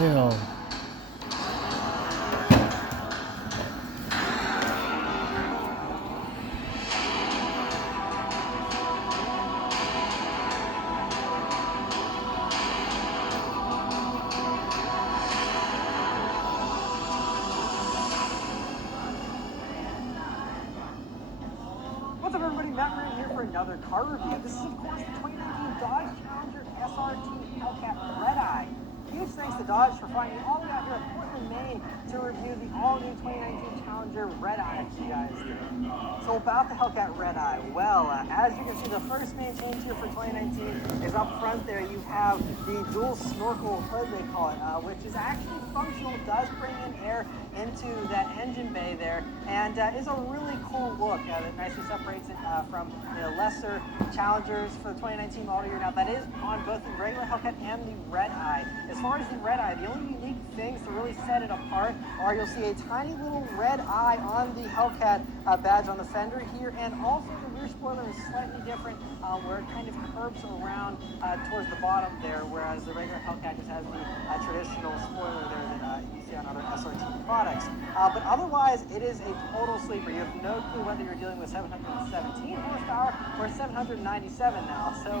you know, What's up, everybody? Matt Moran here for another car review. This is, of course, the 2019 Dodge Challenger SRT Hellcat Red Eye. Huge thanks to Dodge for flying me all the way out here at Portland, Maine to review the all-new 2019 Challenger Red Eye for you guys today. So about the Hellcat Red Eye, well, as you can see, the first main change here for 2019 is up front there. You have the dual snorkel hood, they call it, which is actually functional, does bring in air into that engine bay there, and is a really cool look that nicely separates it from lesser Challengers for the 2019 model year. Now that is on both the regular Hellcat and the Red Eye. As far as the Red Eye, the only unique things to really set it apart are you'll see a tiny little red eye on the Hellcat badge on the fender here, and also the rear spoiler is slightly different where it kind of curves around towards the bottom there, whereas the regular Hellcat just has the traditional spoiler there that you see on other SRT products. But otherwise, it is a total sleeper. You have no clue whether you're dealing with 717 horsepower or 797 now. So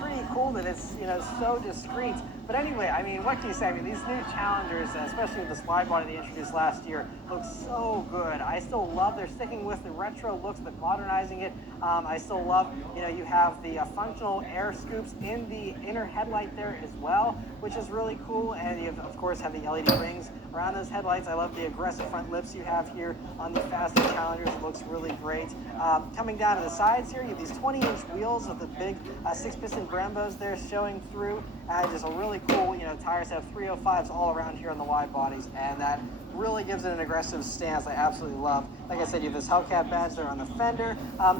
pretty cool that it's so discreet. But anyway, I mean, what can you say? I mean, these new Challengers, especially with the slide body they introduced last year, look so good. I still love they're sticking with the retro looks but modernizing it. I still love, you have the functional air scoops in the inner headlight there as well, which is really cool. And you, of course, have the LED rings around those headlights. I love the aggressive front lips you have here on the faster Challengers. It looks really great. Coming down to the sides here, you have these 20-inch wheels with the big 6-piston Brembos there showing through. Just a really cool, tires have 305s all around here on the wide bodies, and that really gives it an aggressive stance I absolutely love. Like I said, you have this Hellcat badge there on the fender.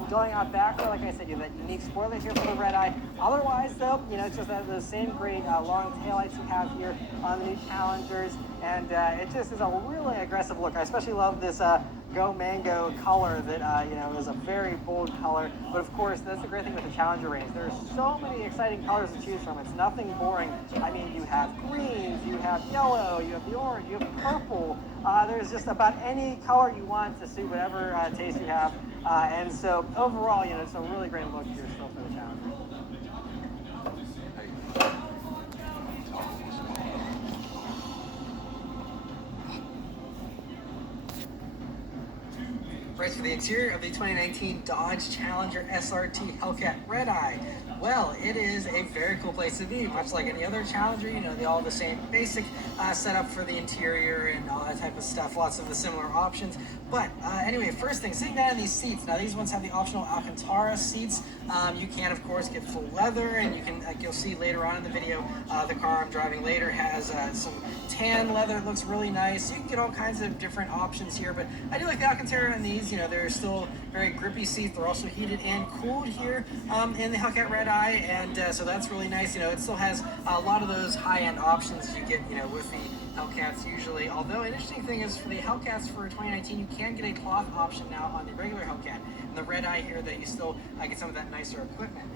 Going out back there, like I said, you have that unique spoiler here for the Red Eye. Otherwise, though, it's just the same great long taillights you have here on the new Challengers, and it just is a really aggressive look. I especially love this Go Mango color that, is a very bold color. But of course, that's the great thing with the Challenger range. There's so many exciting colors to choose from. It's nothing boring. I mean, you have greens, you have yellow, you have the orange, you have purple. There's just about any color you want to suit whatever taste you have. And so overall, it's a really great look here still for the Challenger. Right, for the interior of the 2019 Dodge Challenger SRT Hellcat Red Eye. Well, it is a very cool place to be, much like any other Challenger. They all have the same basic setup for the interior and all that type of stuff. Lots of the similar options. But anyway, first thing, sitting down in these seats. Now, these ones have the optional Alcantara seats. You can, of course, get full leather, and you can, like you'll see later on in the video, the car I'm driving later has some tan leather. It looks really nice. You can get all kinds of different options here, but I do like the Alcantara in these. They're still very grippy seats. They're also heated and cooled here in the Hellcat Red Eye, and so that's really nice. It still has a lot of those high-end options you get, with the Hellcats usually. Although an interesting thing is for the Hellcats for 2019, you can get a cloth option now on the regular Hellcat. And the Red Eye here, that you still get some of that nicer equipment.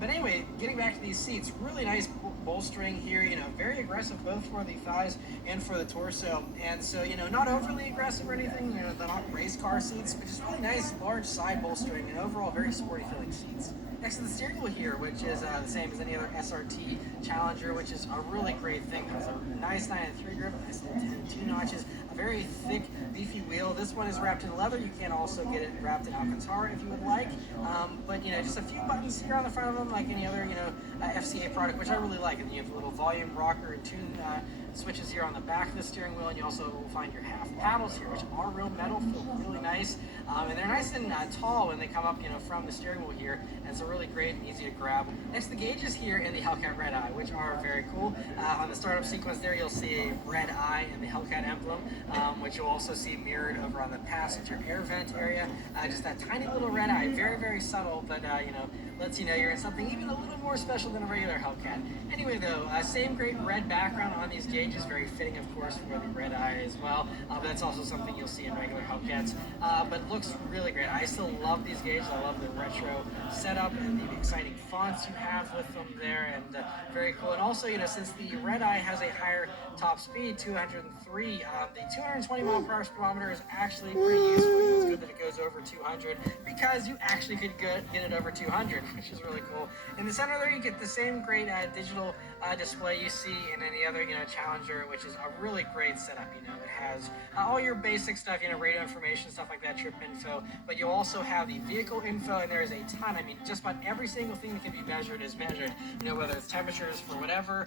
But anyway, getting back to these seats, really nice bolstering here. Very aggressive both for the thighs and for the torso. And so, not overly aggressive or anything. They're not race car seats, but just really nice, large side bolstering and overall very sporty feeling seats. Next to the steering wheel here, which is the same as any other SRT Challenger, which is a really great thing. It's a nice 9-3 grip, nice little 10-2 notches, a very thick, beefy wheel. This one is wrapped in leather. You can also get it wrapped in Alcantara if you would like. But just a few buttons here on the front of them, like any other FCA product, which I really like. And you have a little volume rocker and tune switches here on the back of the steering wheel, and you also will find your half paddles here, which are real metal, feel really nice, and they're nice and tall when they come up, from the steering wheel here, and so really great and easy to grab. Next, the gauges here in the Hellcat Red Eye, which are very cool. On the startup sequence there, you'll see a red eye in the Hellcat emblem, which you'll also see mirrored over on the passenger air vent area. Just that tiny little red eye, very, very subtle, but lets you know you're in something even a little more special than a regular Hellcat. Anyway, though, same great red background on these gauges. gauges, very fitting, of course, for the red eye as well. But that's also something you'll see in regular Hellcats. But it looks really great. I still love these gauges. I love the retro setup and the exciting fonts you have with them there, and very cool. And also, since the red eye has a higher top speed, 203, the 220 mile per hour speedometer is actually pretty useful. It's good that it goes over 200 because you actually could get it over 200, which is really cool. In the center there, you get the same great digital display you see in any other Challenger, which is a really great setup. It has all your basic stuff, radio information, stuff like that, trip info, but you also have the vehicle info, and there is a ton. I mean, just about every single thing that can be measured is measured. Whether it's temperatures for whatever,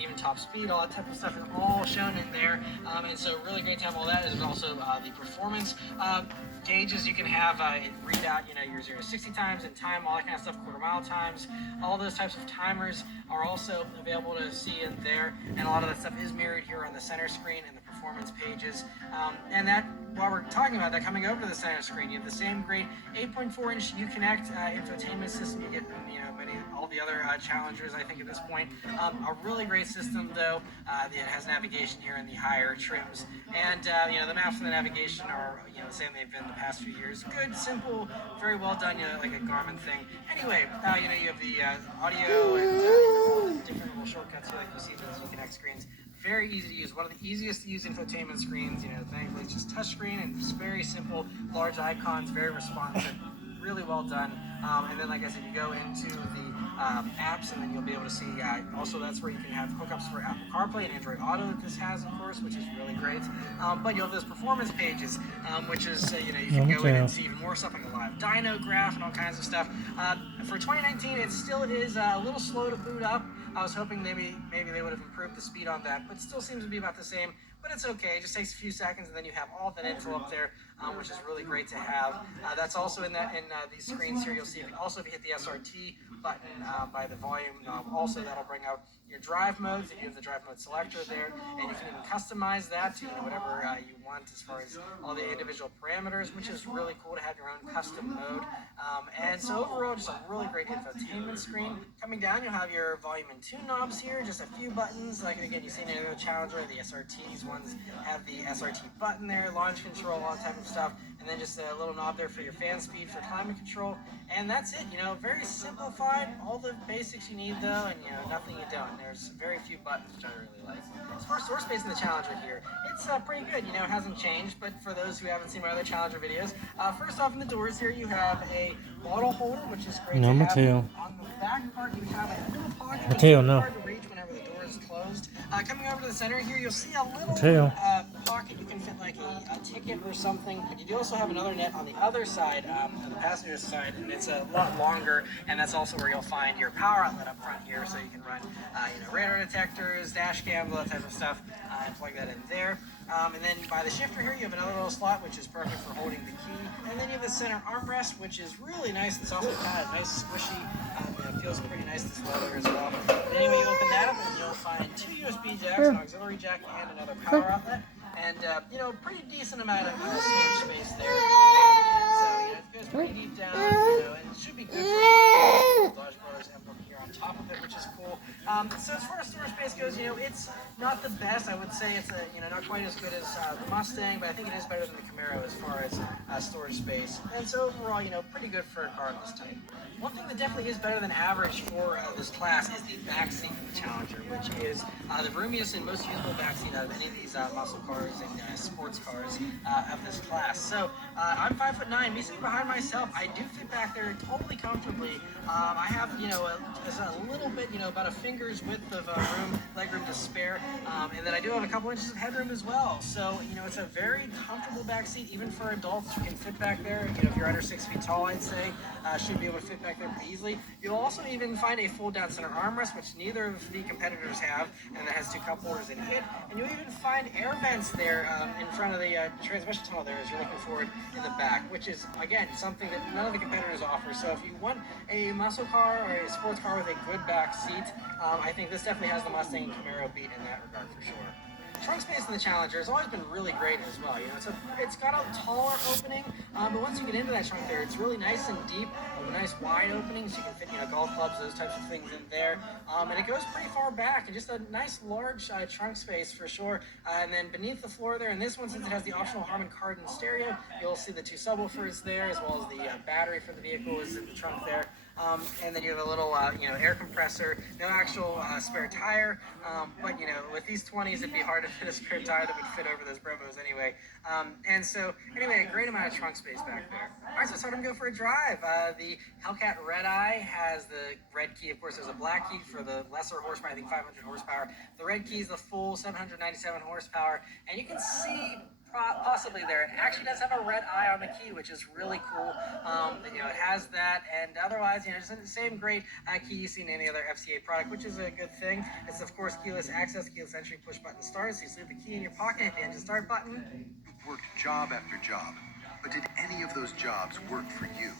even top speed, all that type of stuff is all shown in there. And so really great to have all that. There's also the performance gauges you can have read out, your 0 to 60 times and time, all that kind of stuff, quarter mile times, all those types of timers are also available to see in there, and a lot of that stuff is mirrored here on the center screen and the performance pages. And that, while we're talking about that, coming over to the center screen, you have the same great 8.4-inch Uconnect infotainment system you get in all the other Challengers, I think, at this point. A really great system, though. It has navigation here in the higher trims, and the maps and the navigation are the same they've been the past few years. Good, simple, very well done, like a Garmin thing. Anyway, you have the audio and all the different little shortcuts here, like you see those Uconnect screens. Very easy to use. One of the easiest to use infotainment screens. Thankfully it's just touchscreen and just very simple, large icons, very responsive, really well done. And then, like I said, you go into the apps, and then you'll be able to see. Also, that's where you can have hookups for Apple CarPlay and Android Auto that this has, of course, which is really great. But you'll have those performance pages, which is you can go in and see even more stuff like a live dyno graph and all kinds of stuff. For 2019, it still is a little slow to boot up. I was hoping maybe they would have improved the speed on that, but still seems to be about the same. But it's okay. It just takes a few seconds, and then you have all that info up there, which is really great to have. That's also in these screens here. You'll see also if you hit the SRT button by the volume, also that'll bring out your drive modes, and you have the drive mode selector there, and you can even customize that to whatever you want as far as all the individual parameters, which is really cool to have your own custom mode. And so overall, just a really great infotainment screen. Coming down, you'll have your volume and tune knobs here, just a few buttons. Like again, you've seen any other Challenger, the SRTs ones have the SRT button there, launch control, all that type of stuff, and then just a little knob there for your fan speed for climate control. And that's it, very simplified, all the basics you need though, and nothing you don't. There's very few buttons, which I really like. As far as store space in the Challenger here, it's pretty good, it hasn't changed, but for those who haven't seen my other Challenger videos, first off in the doors here you have a bottle holder, which is great to have. Mateo. On the back part you have a little pocket, Mateo, no. hard to reach whenever the door is closed. Coming over to the center here, you'll see a little pocket. You can fit like a ticket or something, but you do also have another net on the other side, on the passenger side, and it's a lot longer, and that's also where you'll find your power outlet up front here, so you can run radar detectors, dash cams, all that type of stuff, and plug that in there. And then by the shifter here, you have another little slot, which is perfect for holding the key. And then you have the center armrest, which is really nice. It's also kind of nice, squishy. It feels pretty nice, this leather as well. And anyway, you open that up, and you'll find two USB jacks, an auxiliary jack, and another power outlet. And, pretty decent amount of storage space there. So, it goes pretty deep down, and it should be good for Dodge Brothers emblem here on top of it, which is cool. So as far as storage space goes, it's not the best. I would say it's not quite as good as the Mustang, but I think it is better than the Camaro as far as storage space. And so overall, pretty good for a car of this type. One thing that definitely is better than average for this class is the back seat of the Challenger, which is the roomiest and most usable back seat out of any of these muscle cars and sports cars of this class. So I'm 5'9", me sitting behind myself, I do fit back there totally comfortably. I have a little bit, about a finger's width of leg room to spare, and then I do have a couple inches of headroom as well. So it's a very comfortable back seat, even for adults. You can fit back there. If you're under 6 feet tall, I'd say, should be able to fit back there pretty easily. You'll also even find a fold-down center armrest, which neither of the competitors have, and that has 2 cup holders in it. And you'll even find air vents there in front of the transmission tunnel there as you're looking forward in the back, which is, again, something that none of the competitors offer. So if you want a muscle car or a sports car with a good back seat, I think this definitely has the Mustang and Camaro beat in that regard for sure. Trunk space in the Challenger has always been really great as well. You know, it's got a taller opening, but once you get into that trunk there, it's really nice and deep, with a nice wide opening, so you can fit, you know, golf clubs, those types of things in there. And it goes pretty far back, and just a nice large trunk space for sure. And then beneath the floor there, in this one, since it has the optional Harman Kardon stereo, you'll see the two subwoofers there, as well as the battery for the vehicle is in the trunk there. And then you have a little, you know, air compressor, no actual spare tire, but you know, with these 20s, it'd be hard to fit a spare tire that would fit over those Brembos anyway. And so, anyway, a great amount of trunk space back there. All right, so let's start them go for a drive. The Hellcat Red Eye has the red key. Of course, there's a black key for the lesser horsepower, I think 500 horsepower. The red key is the full 797 horsepower, and you can see possibly there. It actually does have a red eye on the key, which is really cool. You know, it has that, and otherwise, you know, it's the same great key you see in any other FCA product, which is a good thing. It's of course keyless access, keyless entry, push button start. So you leave the key in your pocket, hit the engine start button. You've worked job after job, but did any of those jobs work for you?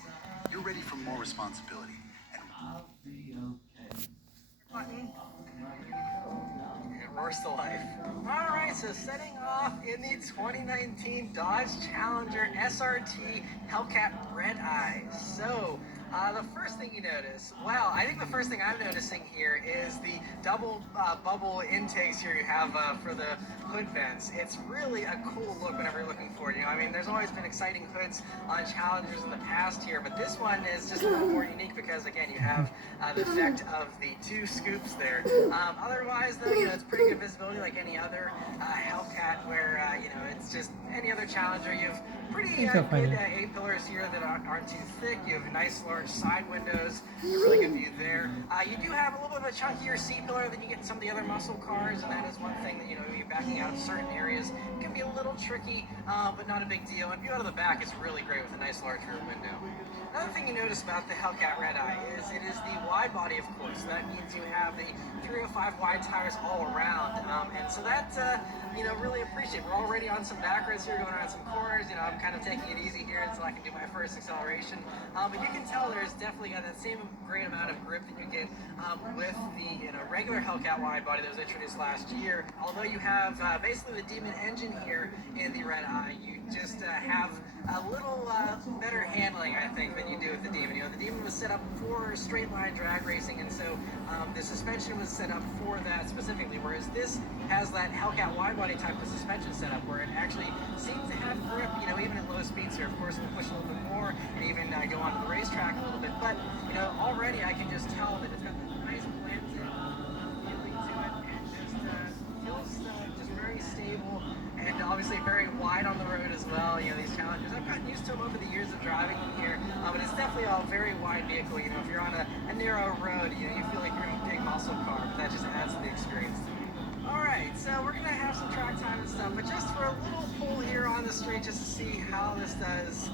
You're ready for more responsibility. Button. Roars to life. All right, so setting off in the 2019 Dodge Challenger SRT Hellcat Red Eye. So, the first thing you notice, well, I think the first thing I'm noticing here is the double bubble intakes here you have for the hood vents. It's really a cool look whenever you're looking for it. You know, I mean, there's always been exciting hoods on Challengers in the past here, but this one is just a little more unique because, again, you have the effect of the two scoops there. Otherwise, though, you know, it's pretty good visibility like any other Hellcat where, you know, it's just any other Challenger. You have pretty good A-pillars here that aren't too thick. You have nice large side windows, a really good view there. You do have a little bit of a chunkier C-pillar than you get in some of the other muscle cars, and that is one thing that, you know, you're backing out of certain areas. It can be a little tricky, but not a big deal. And view out of the back is really great with a nice large rear window. Another thing you notice about the Hellcat Red Eye is it is the wide body, of course. That means you have the 305 wide tires all around, and so that, you know, really appreciate. We're already on some back roads here, going around some corners. You know, I'm kind of taking it easy here until I can do my first acceleration. But you can tell there's definitely got that same great amount of grip that you get with the, you know, regular Hellcat wide body that was introduced last year. Although you have basically the Demon engine here in the Red Eye, you just have a little better handling, I think, than you do with the Demon. You know, the Demon was set up for straight line drag racing, and so the suspension was set up for that specifically, whereas this has that Hellcat wide body type of suspension setup where it actually seems to have grip, you know, even at low speeds here. Of course, we'll push a little bit more and even go onto the racetrack a little bit, but, you know, already I can just tell that it's got this nice planted feeling to it, and just feels just very stable, and obviously very wide on the road as well. You know, these Challengers, I've gotten used to them over the years of driving them here, but it's definitely a very wide vehicle. You know, if you're on a narrow road, you know, you feel like you're in a big muscle car, but that just adds to the experience to me. All right, so we're gonna have some track time and stuff, but just for a little pull here on the street, just to see how this does.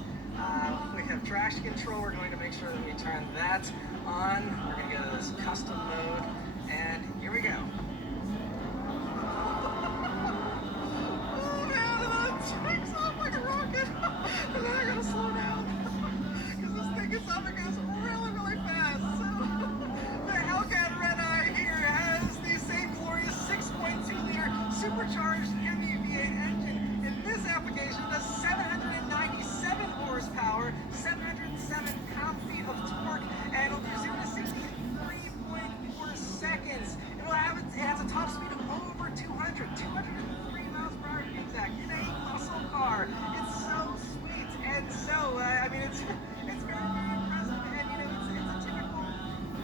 We have traction control. We're going to make sure that we turn that on. We're gonna go to this custom mode, and here we go. Takes off like a rocket, and then I gotta slow down because this thing gets up and goes really, really fast. So the Hellcat Red Eye here has the same glorious 6.2-liter supercharged ME-V8 engine. In this application, it does 797 horsepower, 707 pound-feet of torque, and it'll do 0 to 60 in 3.4 seconds. It has a top speed of over 203 miles per hour to be exact, in a muscle car. It's so sweet, and so, I mean, it's very, very impressive, and, you know, it's a typical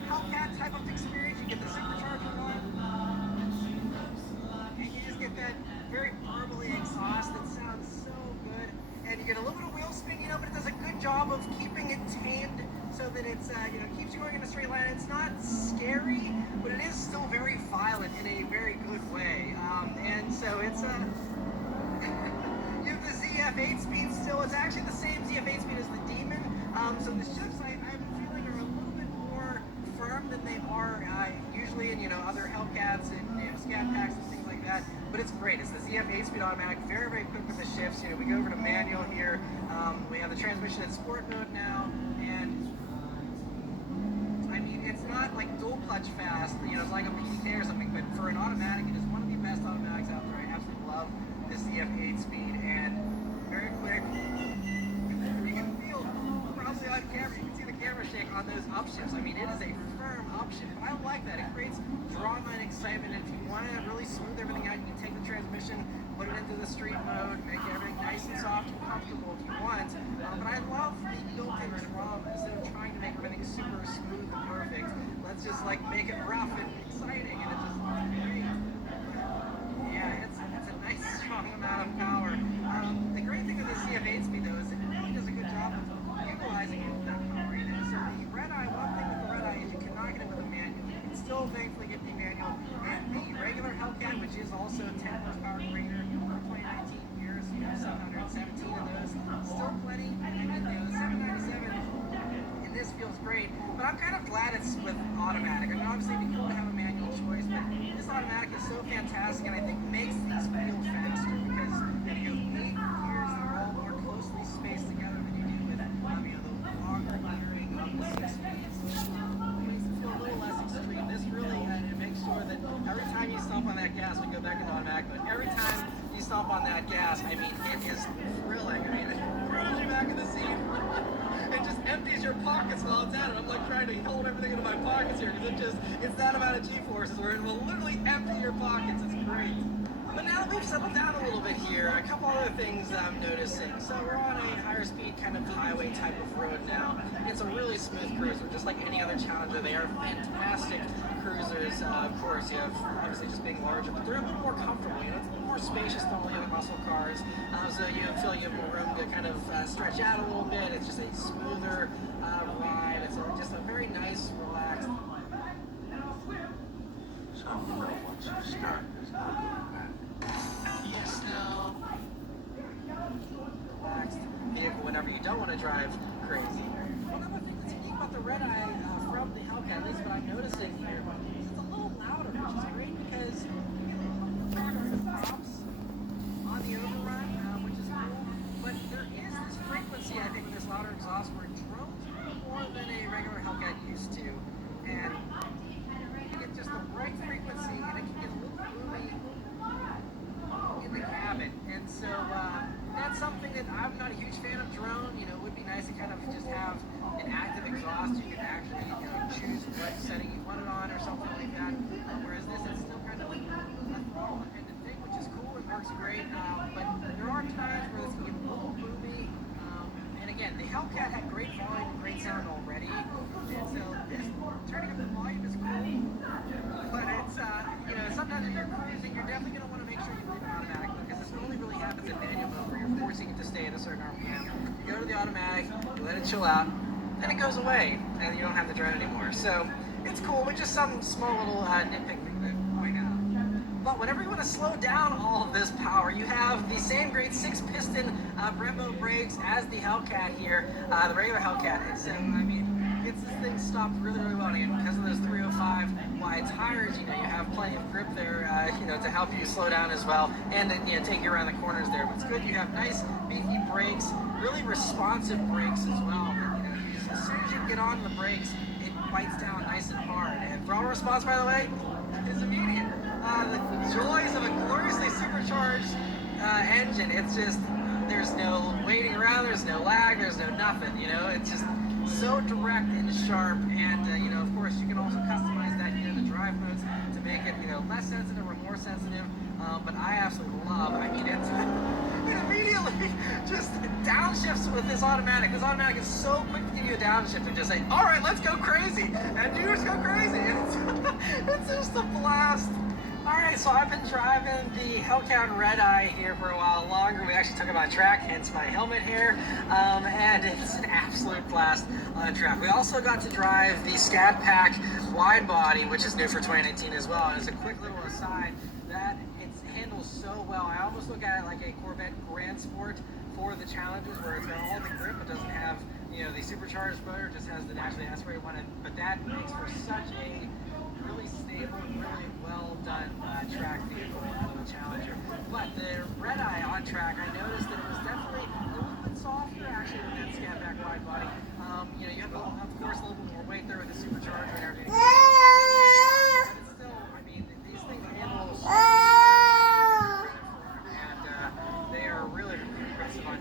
Hellcat type of experience. You get the supercharger on, and you just get that very burbly exhaust that sounds so good, and you get a little bit of wheel spin, you know, but it does a good job of keeping it tamed so that it's, you know, keeps you going in a straight line. It's not scary, but it is still very violent in a very good way, and so it's you have the ZF 8-speed still. It's actually the same ZF 8-speed as the Demon, so the shifts I'm feeling are a little bit more firm than they are usually in, you know, other Hellcats and, you know, Scat Packs and things like that, but it's great. It's the ZF 8-speed automatic, very, very quick with the shifts. You know, we go over to manual here. We have the transmission in sport mode now, and I mean, it's not like dual clutch fast, you know, it's like a PDK or something, but for an automatic, it is one of the best automatics out there. I absolutely of the CF 8-speed, and very quick. You can feel, probably on camera, you can see the camera shake on those upshifts. I mean, it is a firm upshift, but I like that. It creates drama and excitement. If you want to really smooth everything out, you can take the transmission, put it into the street mode, make everything nice and soft and comfortable if you want. But I love the built-in drama. Instead of trying to make everything super smooth and perfect, let's just like make it rough and exciting, and it just looks great. Yeah, it's a nice strong amount of power. The great thing with the CF 8-speed though is it really does a good job of utilizing that power. You know, so the Red Eye, one thing with the Red Eye is you cannot get it with a manual. You can still thankfully get the manual, and the regular Hellcat, which is also 10 horsepower greater for 2019 years, you know, 717 of those, still plenty. I mean, the 797 in this feels great, but I'm kind of glad it's with automatic. I mean, obviously it'd be cool to have a manual choice, but this automatic is so fantastic, and I think makes these feel faster because you know, 8 gears that are all more closely spaced together than you do with you know, the longer gearing of the 6 speeds. It makes it feel a little less extreme. This really it makes sure that every time you stomp on that gas, we go back into automatic, but every time you stomp on that gas, I mean, it is thrilling. I mean, it throws you back in the seat. It just empties your pockets while it's at it. I'm like trying to hold everything into my pockets here because it's that amount of G-forces where it will literally empty your pockets. It's great. But now that we've settled down a little bit here, a couple other things that I'm noticing. So we're on a higher speed kind of highway type of road now. It's a really smooth cruiser, just like any other Challenger. They are fantastic cruisers. Of course, you have obviously just being larger, but they're a little more comfortable. You know, it's a little more spacious than all the other muscle cars. So you feel you have more room to kind of stretch out a little bit. It's just a smoother ride. It's just a very nice, relaxed. So, once you start, there's no going back. Yes, no. Relaxed vehicle whenever you don't want to drive crazy. Another thing that's unique about the Red Eye from the Hellcat, at least what I'm noticing here, is it's a little louder, which is great because you get a little louder pops on the overrun, which is cool. But there is this frequency, I think, with this louder exhaust where it drones more than a regular Hellcat used to, and you get just the right frequency, and it can get a little boomy in the cabin, and so that's something that I'm not a huge fan of drone. You know, it would be nice to kind of just have an active exhaust. You can actually, you know, choose what setting you want it on or something like that. Whereas this is still kind of a throttle dependent thing, which is cool. It works great, but there are times where this can get a little boomy. And again, the Hellcat had great volume and great sound already, and so this turning up the volume is cool. But it's you know, sometimes if you're cruising, you're definitely going to want to make sure you leave it automatic because this only really happens in manual mode where you're forcing it to stay at a certain RPM. You go to the automatic, you let it chill out, then it goes away, and you don't have the drone anymore. So it's cool, but just some small little nitpick thing to point out. But whenever you want to slow down all of this power, you have the same great 6-piston Brembo brakes as the Hellcat here, the regular Hellcat. And so, I mean, gets this thing stopped really, really well. And because of those 305 wide tires, you know, you have plenty of grip there, you know, to help you slow down as well, and you know, take you around the corners there. But it's good. You have nice, beefy brakes, really responsive brakes as well. You know, as soon as you get on the brakes, it bites down nice and hard. And throttle response, by the way, is immediate. The joys of a gloriously supercharged engine. It's just, there's no waiting around, there's no lag, there's no nothing, you know, it's just so direct and sharp. And you know, of course, you can also customize that here in the drive modes to make it, you know, less sensitive or more sensitive. But I absolutely love, I mean, it's it immediately just downshifts with this automatic. This automatic is so quick to give you a downshift and just say, all right, let's go crazy, and you just go crazy. And it's just a blast. Alright, so I've been driving the Hellcat Red Eye here for a while longer. We actually took it on track, hence my helmet here, and it's an absolute blast on track. We also got to drive the Scat Pack wide body, which is new for 2019 as well. And as a quick little aside, that it handles so well. I almost look at it like a Corvette Grand Sport for the Challengers, where it's got all the grip, but doesn't have, you know, the supercharged motor, just has the naturally aspirated one. But that makes for such a really stable, really well done track vehicle out of the Challenger. But the Red Eye on track, I noticed that it was definitely a little bit softer actually than that Scat Pack wide body. You know, you have, of course, a little bit more weight there with the supercharger and everything. But it's still, I mean, these things handle so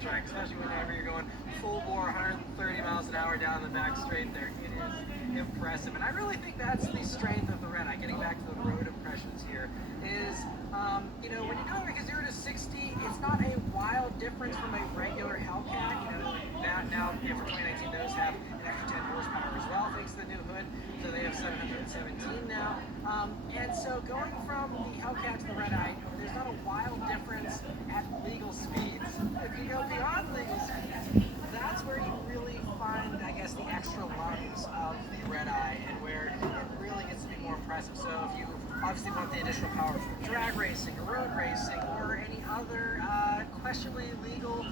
track, especially whenever you're going full bore 130 miles an hour down the back straight there. It is impressive, and I really think that's the strength of the Red Eye. Getting back to the road impressions here is, you know, when you go like a 0 to 60, it's not a wild difference from a regular Hellcat. You know, that now, you know, for 2019, those have an extra 10 horsepower as well, thanks to the new hood. So they have 717 now. And so going from the Hellcat to the Red Eye, there's not a wild difference at legal speeds. If you go beyond legal speeds, that's where you really find, I guess, the extra lungs of the Red Eye and where it really gets to be more impressive. So if you obviously want the additional power for drag racing or road racing or any other questionably legal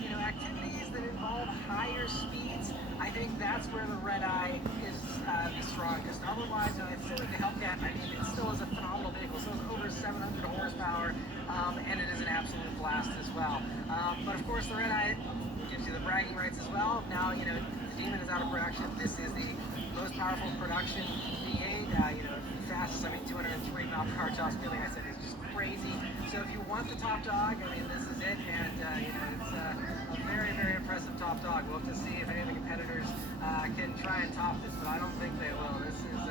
you know, activities that involve higher speeds, I think that's where the Red Eye is the strongest. Otherwise, you know, it's sort of the Hellcat. I mean, it still is a phenomenal vehicle. So it's over 700 horsepower, and it is an absolute blast as well. But of course, the Red Eye gives you the bragging rights as well. Now, you know, the Demon is out of production. This is the most powerful production V8. You know, fastest, I mean, 203 mile/hour top speed, like I said, is just crazy. So if you want the top dog, I mean, this is it. And, you know, it's a very, very impressive top dog. We'll have to see if any of the competitors can try and top this, but I don't think they will. This is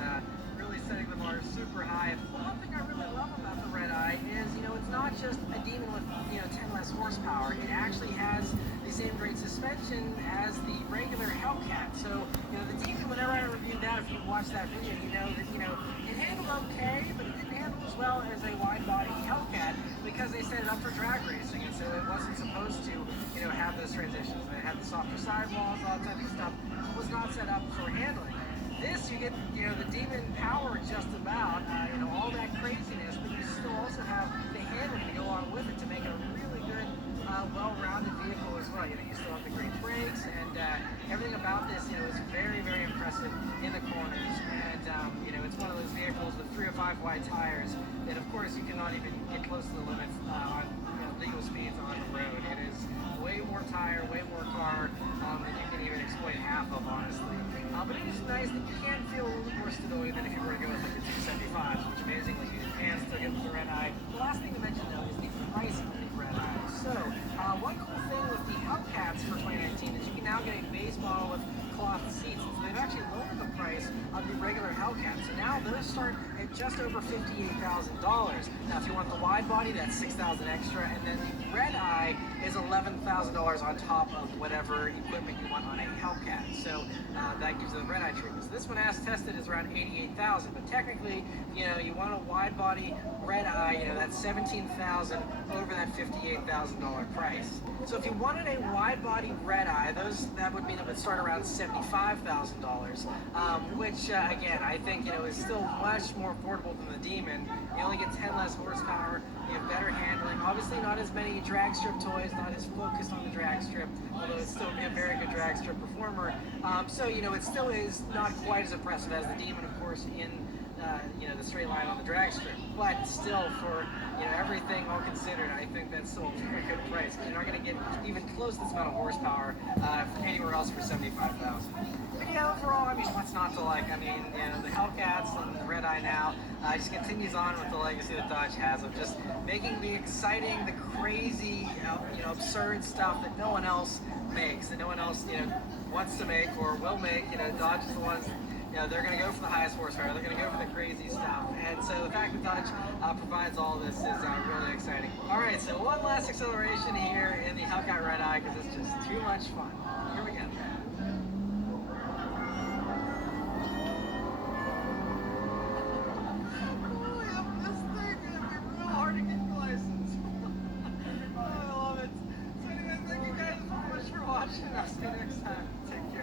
really setting the bar super high. One thing I really love about the Red Eye is, you know, it's not just a Demon with, you know, 10 less horsepower. It actually has the same great suspension as the regular Hellcat. So, you know, the Demon, whenever I reviewed that, if you watch that video, you know that, you know, it handled okay, but it didn't handle as well as a wide-body Hellcat because they set it up for drag racing, and so it wasn't supposed to, you know, have those transitions. They had the softer sidewalls, all that type of stuff. It was not set up for handling. This, you get, you know, the Demon power just about, you know, all that craziness, but you still also have the handling to go along with it to make it a really good, well-rounded vehicle as well. You know, you still have the great brakes, and everything about this, you know, is very, very impressive in the corners. And, you know, it's one of those vehicles with 3 or 5 wide tires that, of course, you cannot even get close to the limits on, you know, legal speeds on the road. It is way more tire, way more car than you can even exploit half of, honestly. But it is nice that you can feel a little more stability than if you were to go with like the 275s, which amazingly you can still get with the Red Eye. The last thing to mention, though, is the price of the Red Eye. So, one cool thing with the Hellcats for 2019 is you can now get a base model with cloth seats. So they've actually lowered the price of the regular Hellcat. So now those start at just over $58,000. Now, if you want the wide body, that's $6,000 extra, and then the Red Eye is $11,000 on top of whatever equipment you want on a Hellcat. So that gives you the Red Eye treatment. So this one, as tested, is around $88,000. But technically, you know, you want a wide body Red Eye, you know, that's $17,000 over that $58,000 price. So if you wanted a wide body Red Eye, that would mean it would start around $75,000, which again, I think, you know, is still much more affordable than the Demon. You only get 10 less horsepower, you have better handling, obviously not as many drag strip toys, not as focused on the drag strip, although it's still a very good drag strip performer. So, you know, it still is not quite as impressive as the Demon, of course, in you know, the straight line on the drag strip, but still, for, you know, everything all considered, I think that's still a very good price. You're not going to get even close to this amount of horsepower anywhere else for $75,000. But yeah, overall, I mean, what's not to like? I mean, you know, the Hellcats and the Red Eye now just continues on with the legacy that Dodge has of just making the exciting, the crazy, you know, absurd stuff that no one else makes, that no one else, you know, wants to make or will make. You know, Dodge is the ones. You know, they're going to go for the highest horsepower. They're going to go for the crazy stuff. And so the fact that Dodge provides all this is really exciting. All right, so one last acceleration here in the Hellcat Red Eye because it's just too much fun. Here we go. Holy, this thing is going to be real hard to get your license. Oh, I love it. So anyway, thank you guys so much for watching. I'll see you next time. Take care.